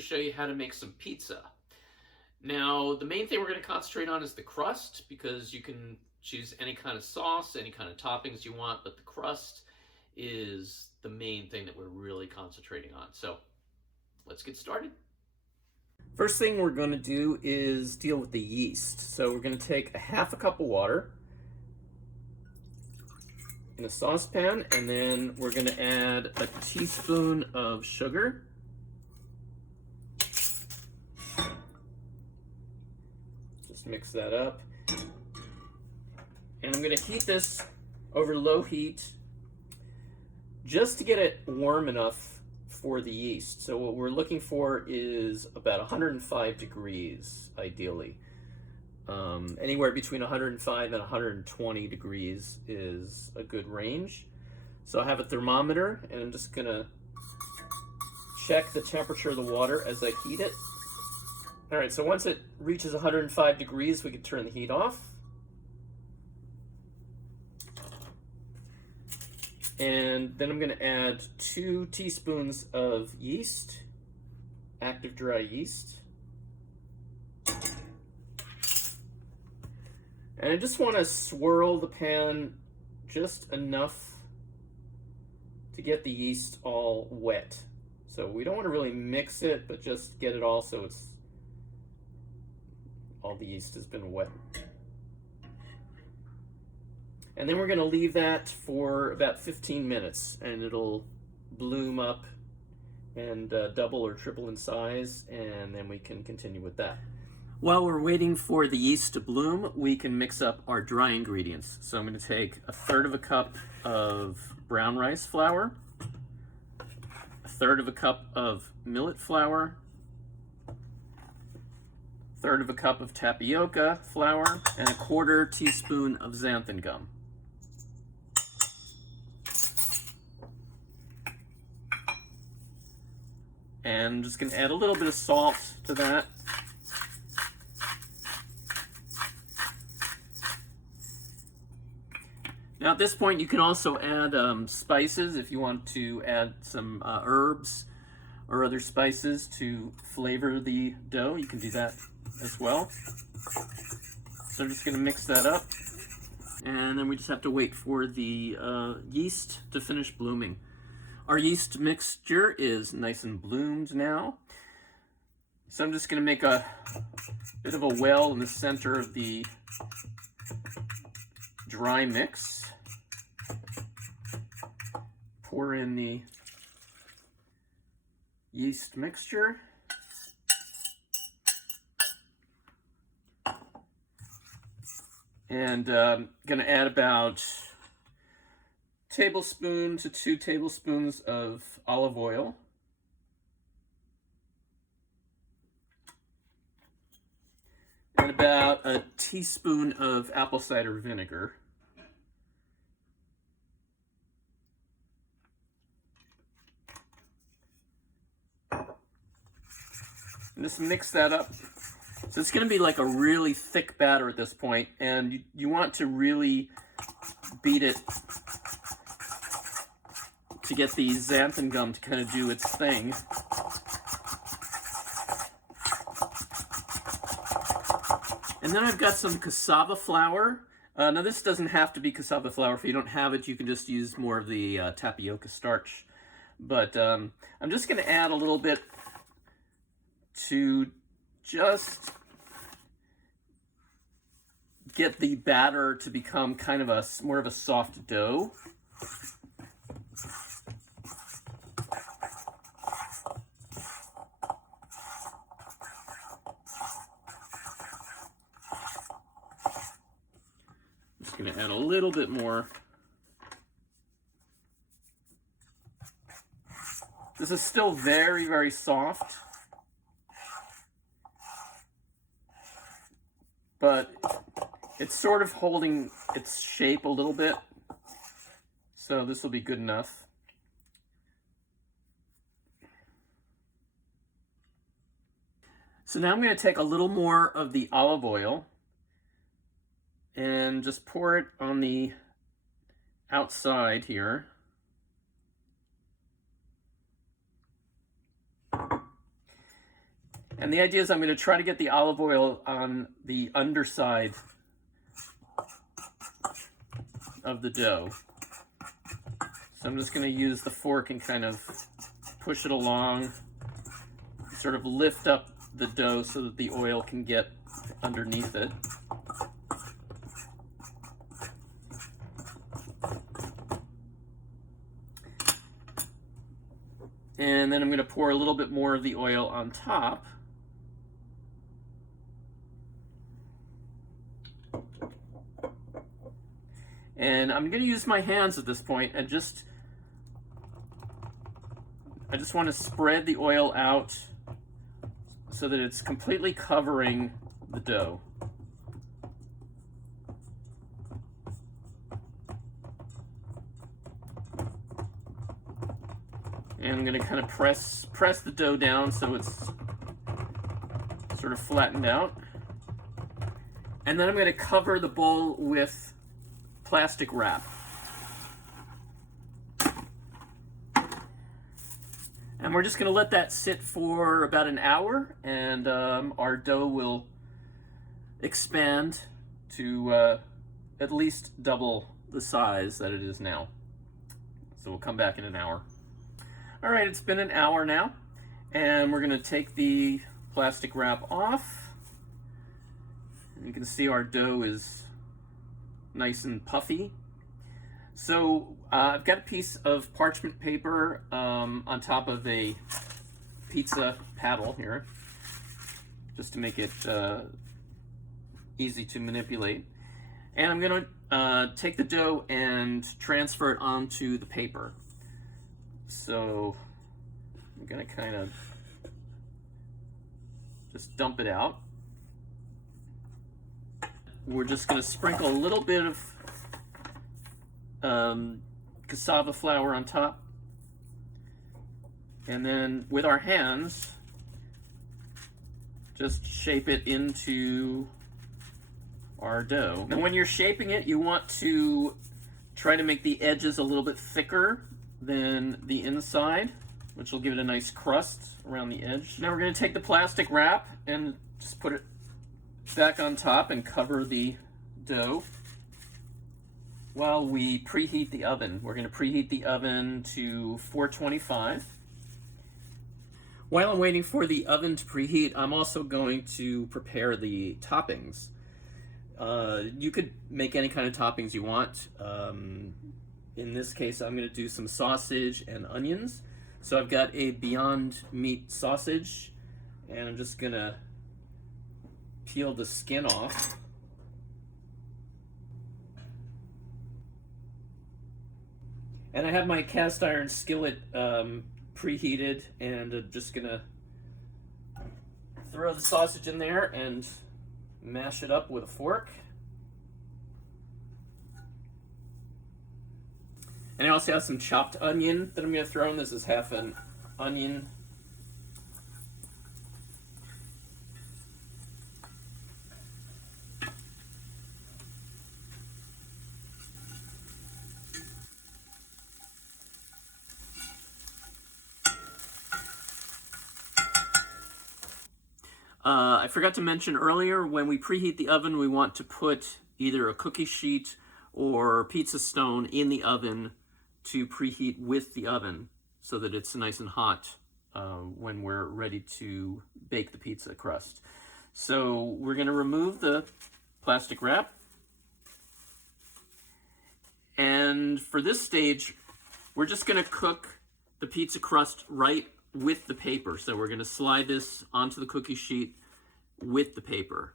to show you how to make some pizza. Now, the main thing we're going to concentrate on is the crust, because you can choose any kind of sauce, any kind of toppings you want, but the crust is the main thing that we're really concentrating on. So let's get started. First thing we're going to do is deal with the yeast. So we're going to take a half a cup of water in a saucepan, and then we're going to add a teaspoon of sugar. Just mix that up. And I'm going to heat this over low heat just to get it warm enough for the yeast. So what we're looking for is about 105 degrees, ideally. Anywhere between 105 and 120 degrees is a good range. So I have a thermometer, and I'm just going to check the temperature of the water as I heat it. All right, so once it reaches 105 degrees, we can turn the heat off. And then I'm going to add 2 teaspoons of yeast, active dry yeast. And I just want to swirl the pan just enough to get the yeast all wet. So we don't want to really mix it, but just get it all so it's all the yeast has been wet. And then we're going to leave that for about 15 minutes, and it'll bloom up and double or triple in size, and then we can continue with that. While we're waiting for the yeast to bloom, we can mix up our dry ingredients. So I'm going to take 1/3 cup of brown rice flour, 1/3 cup of millet flour, 1/3 cup of tapioca flour, and 1/4 teaspoon of xanthan gum. And I'm just going to add a little bit of salt to that. Now at this point you can also add spices if you want to add some herbs or other spices to flavor the dough. You can do that as well. So I'm just going to mix that up, and then we just have to wait for the yeast to finish blooming. Our yeast mixture is nice and bloomed now. So I'm just going to make a bit of a well in the center of the dry mix. Pour in the yeast mixture. And I'm going to add about a tablespoon to 2 tablespoons of olive oil. And about a teaspoon of apple cider vinegar. And just mix that up. So it's going to be like a really thick batter at this point, and you want to really beat it to get the xanthan gum to kind of do its thing. And then I've got some cassava flour. Now this doesn't have to be cassava flour. If you don't have it, you can just use more of the tapioca starch. But I'm just going to add a little bit to just get the batter to become kind of more of a soft dough. Just going to add a little bit more. This is still very, very soft, but it's sort of holding its shape a little bit, so this will be good enough. So now I'm going to take a little more of the olive oil and just pour it on the outside here. And the idea is I'm going to try to get the olive oil on the underside of the dough. So I'm just going to use the fork and kind of push it along, sort of lift up the dough so that the oil can get underneath it. And then I'm going to pour a little bit more of the oil on top. And I'm going to use my hands at this point and I just want to spread the oil out so that it's completely covering the dough. And I'm going to kind of press the dough down so it's sort of flattened out. And then I'm going to cover the bowl with plastic wrap. And we're just going to let that sit for about an hour, and our dough will expand to at least double the size that it is now. So we'll come back in an hour. All right, it's been an hour now, and we're going to take the plastic wrap off. And you can see our dough is nice and puffy. So I've got a piece of parchment paper on top of a pizza paddle here, just to make it easy to manipulate. And I'm going to take the dough and transfer it onto the paper. So I'm going to kind of just dump it out. We're just going to sprinkle a little bit of cassava flour on top, and then with our hands just shape it into our dough. And when you're shaping it, you want to try to make the edges a little bit thicker than the inside, which will give it a nice crust around the edge. Now we're going to take the plastic wrap and just put it back on top and cover the dough while we preheat the oven. We're going to preheat the oven to 425. While I'm waiting for the oven to preheat, I'm also going to prepare the toppings. You could make any kind of toppings you want. In this case, I'm going to do some sausage and onions. So I've got a Beyond Meat sausage, and I'm just going to peel the skin off. And I have my cast iron skillet preheated, and I'm just going to throw the sausage in there and mash it up with a fork. And I also have some chopped onion that I'm going to throw in. This is half an onion. I forgot to mention earlier, when we preheat the oven, we want to put either a cookie sheet or pizza stone in the oven to preheat with the oven so that it's nice and hot when we're ready to bake the pizza crust. So we're going to remove the plastic wrap. And for this stage, we're just going to cook the pizza crust right with the paper. So we're going to slide this onto the cookie sheet with the paper.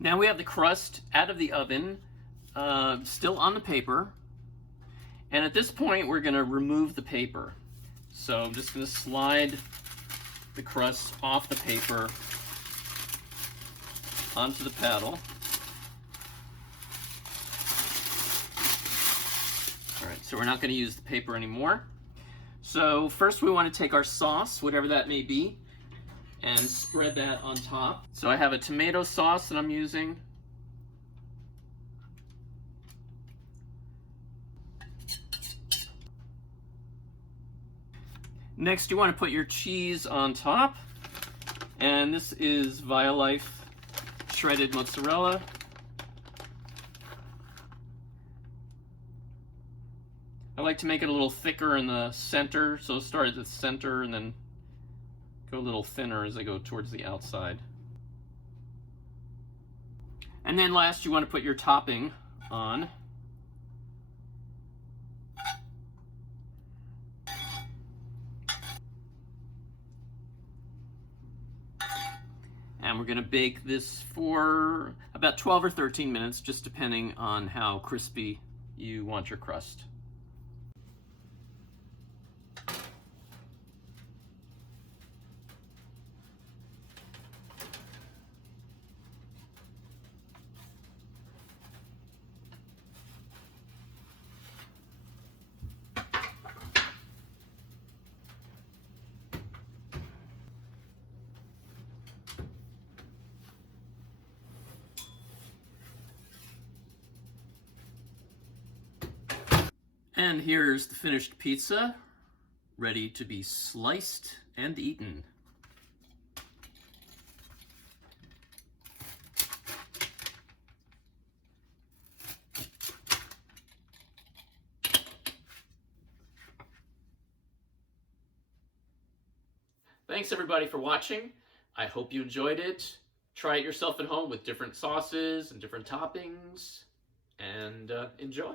Now we have the crust out of the oven, still on the paper. And at this point, we're going to remove the paper. So I'm just going to slide the crust off the paper onto the paddle. All right, so we're not going to use the paper anymore. So first we want to take our sauce, whatever that may be, and spread that on top. So I have a tomato sauce that I'm using. Next, you want to put your cheese on top, And this is Violife shredded mozzarella. I like to make it a little thicker in the center, so start at the center and then go a little thinner as I go towards the outside. And then last, you want to put your topping on. And we're going to bake this for about 12 or 13 minutes, just depending on how crispy you want your crust. And here's the finished pizza, ready to be sliced and eaten. Thanks everybody for watching. I hope you enjoyed it. Try it yourself at home with different sauces and different toppings, and enjoy.